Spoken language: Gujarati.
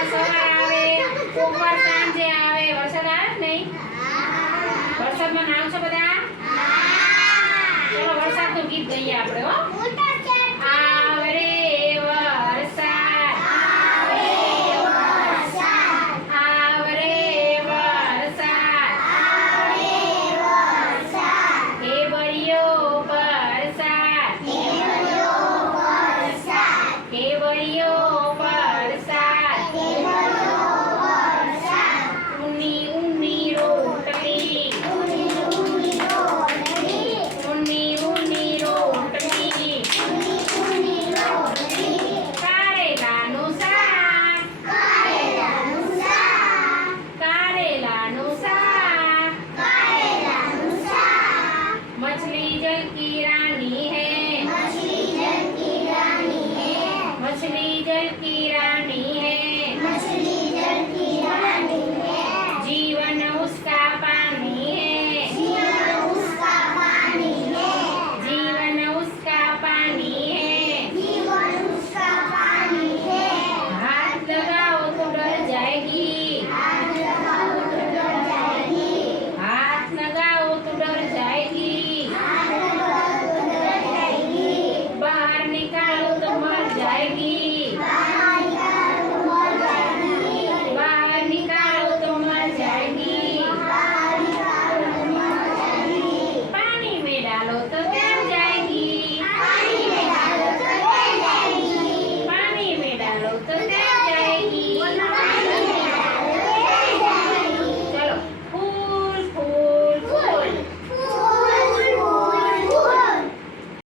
વાર સવારે આવે ઉપર સાંજે આવે. society